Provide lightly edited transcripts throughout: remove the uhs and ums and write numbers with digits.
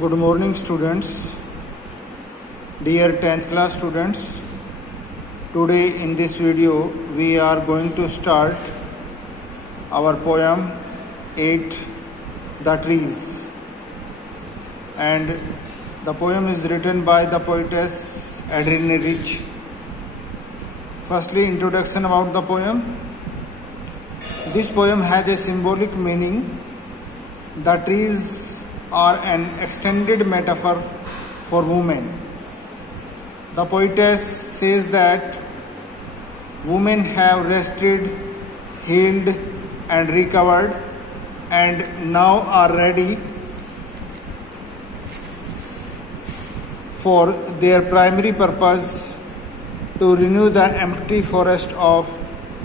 Good morning, students. Dear 10th class students, today in this video we are going to start our poem 8, The Trees, and the poem is written by the poetess Adrienne Rich. Firstly, introduction about the poem. This poem has a symbolic meaning. The trees are an extended metaphor for women. The poetess says that women have rested, healed and recovered and now are ready for their primary purpose, to renew the empty forest of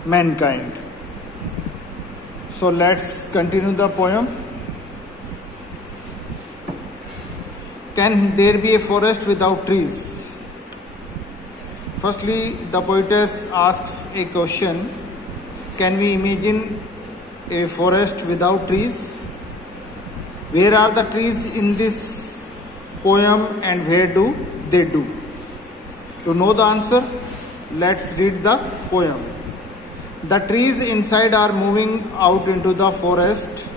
mankind. So let's continue the poem. Can there be a forest without trees? Firstly, the poetess asks a question. Can we imagine a forest without trees? Where are the trees in this poem and where do they do? To know the answer, let's read the poem. The trees inside are moving out into the forest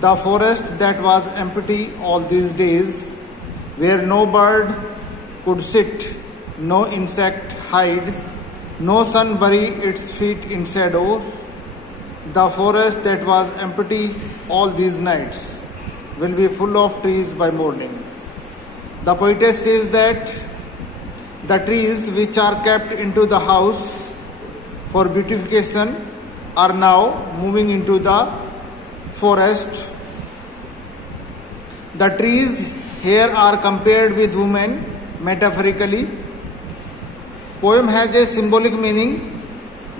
that was empty all these days, where no bird could sit, no insect hide, no sun bury its feet in shadows. The forest that was empty all these nights will be full of trees by morning. The poetess says that the trees which are kept into the house for beautification are now moving into the forest. The trees here are compared with women metaphorically. Poem has a symbolic meaning.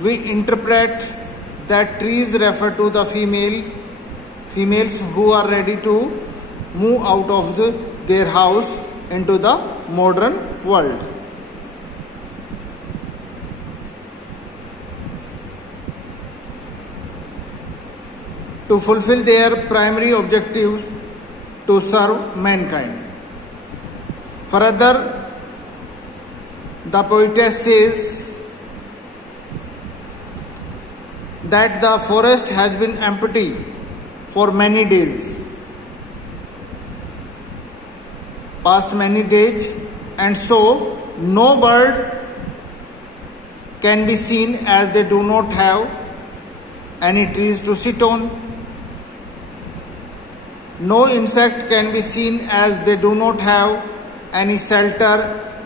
We interpret that trees refer to the females who are ready to move out of their house into the modern world. To fulfill their primary objectives, to serve mankind. Further, the poetess says that the forest has been empty for many days, past many days, and so no bird can be seen as they do not have any trees to sit on. No insect can be seen as they do not have any shelter,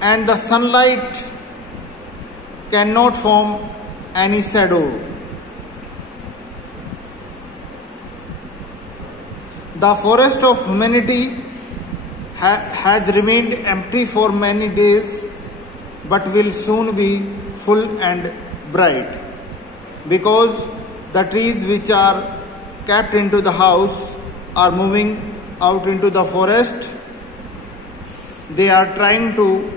and the sunlight cannot form any shadow. The forest of humanity has remained empty for many days, but will soon be full and bright, because the trees which are kept into the house are moving out into the forest. They are trying to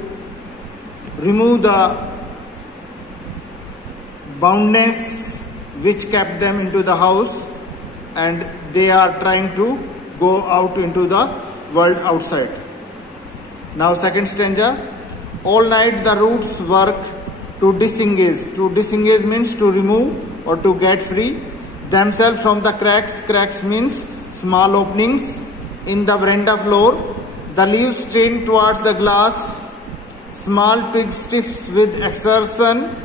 remove the boundness which kept them into the house, and they are trying to go out into the world outside. Now second stanza. All night the roots work to disengage. To disengage means to remove or to get free themselves from the cracks. Cracks means small openings in the veranda floor. The leaves strain towards the glass. Small twigs stiff with exertion.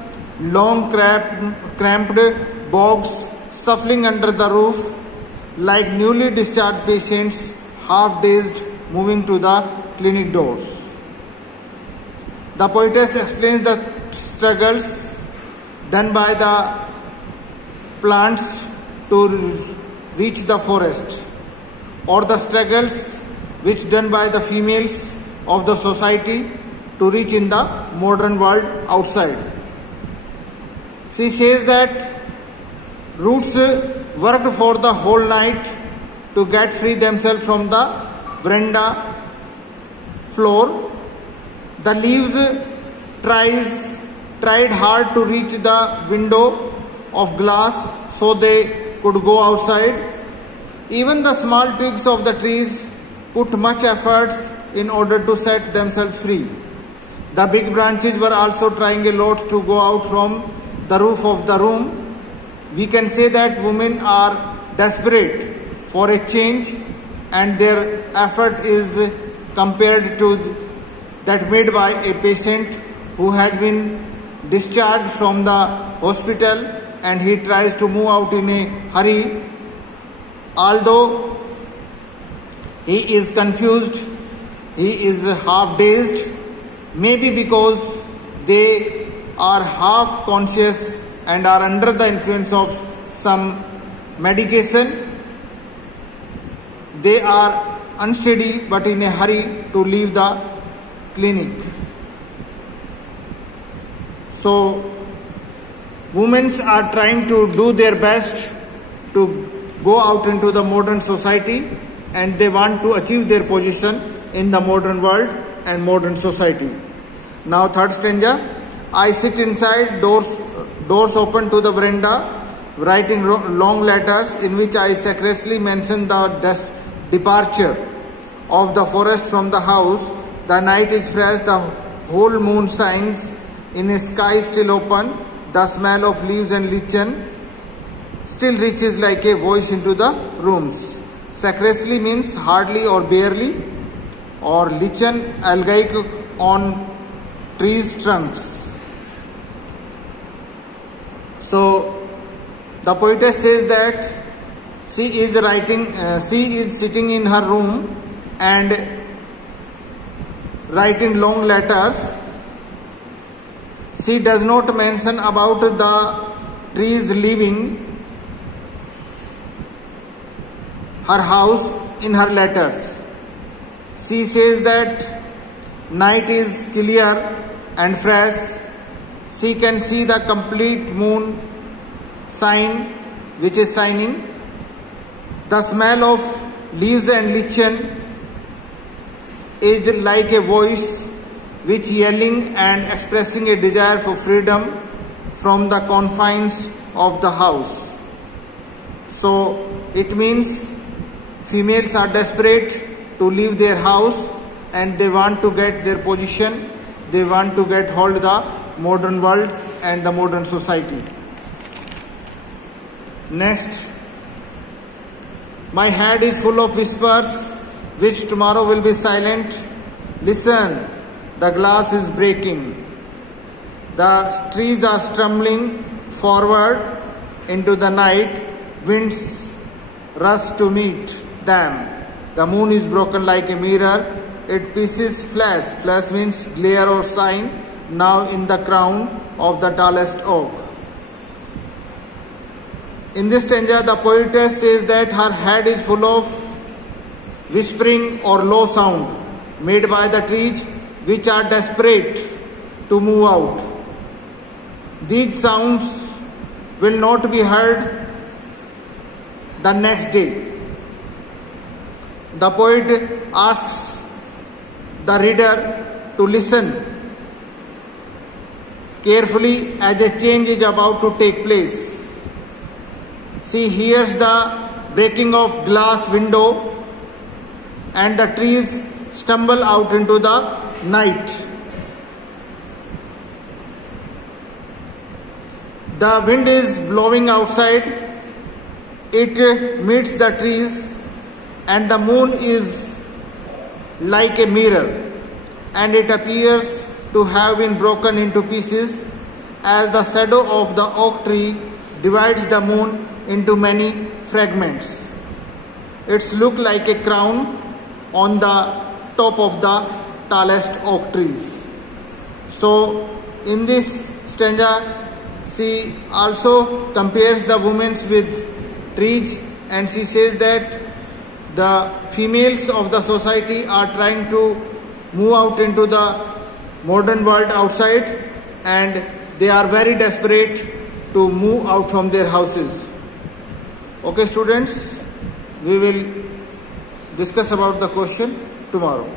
Long cramped bogs shuffling under the roof, like newly discharged patients, half dazed, moving to the clinic doors. The poetess explains the struggles done by the plants to reach the forest, or the struggles which done by the females of the society to reach in the modern world outside. She says that roots worked for the whole night to get free themselves from the veranda floor. The leaves tried hard to reach the window of glass so they could go outside. Even the small twigs of the trees put much efforts in order to set themselves free. The big branches were also trying a lot to go out from the roof of the room. We can say that women are desperate for a change, and their effort is compared to that made by a patient who had been discharged from the hospital and he tries to move out in a hurry. Although he is confused, he is half dazed, maybe because they are half conscious and are under the influence of some medication. They are unsteady but in a hurry to leave the clinic. So women are trying to do their best to go out into the modern society, and they want to achieve their position in the modern world and modern society. Now third stanza. I sit inside, doors open to the veranda, writing long letters in which I sacrously mention the departure of the forest from the house. The night is fresh, the whole moon shines in a sky still open. The smell of leaves and lichen still reaches like a voice into the rooms. Sacrously means hardly or barely, or lichen algae on trees' trunks. So the poetess says that she is sitting in her room and writing long letters. She does not mention about the trees leaving her house in her letters. She says that night is clear and fresh. She can see the complete moon sign which is shining. The smell of leaves and lichen is like a voice which yelling and expressing a desire for freedom from the confines of the house. So it means females are desperate to leave their house and they want to get their position. They want to get hold of the modern world and the modern society. Next. My head is full of whispers which tomorrow will be silent. Listen, the glass is breaking. The trees are stumbling forward into the night. Winds rush to meet them. The moon is broken like a mirror. Its pieces flash. Flash means glare or shine. Now in the crown of the tallest oak. In this stanza, the poetess says that her head is full of whispering or low sound made by the trees which are desperate to move out. These sounds will not be heard the next day. The poet asks the reader to listen carefully as a change is about to take place. She hears the breaking of glass window and the trees stumble out into the night. The wind is blowing outside. It meets the trees and the moon is like a mirror and it appears to have been broken into pieces as the shadow of the oak tree divides the moon into many fragments. It's look like a crown on the top of the tallest oak trees. So in this stanza, she also compares the women with trees, and she says that the females of the society are trying to move out into the modern world outside, and they are very desperate to move out from their houses. Okay students, we will discuss about the question tomorrow.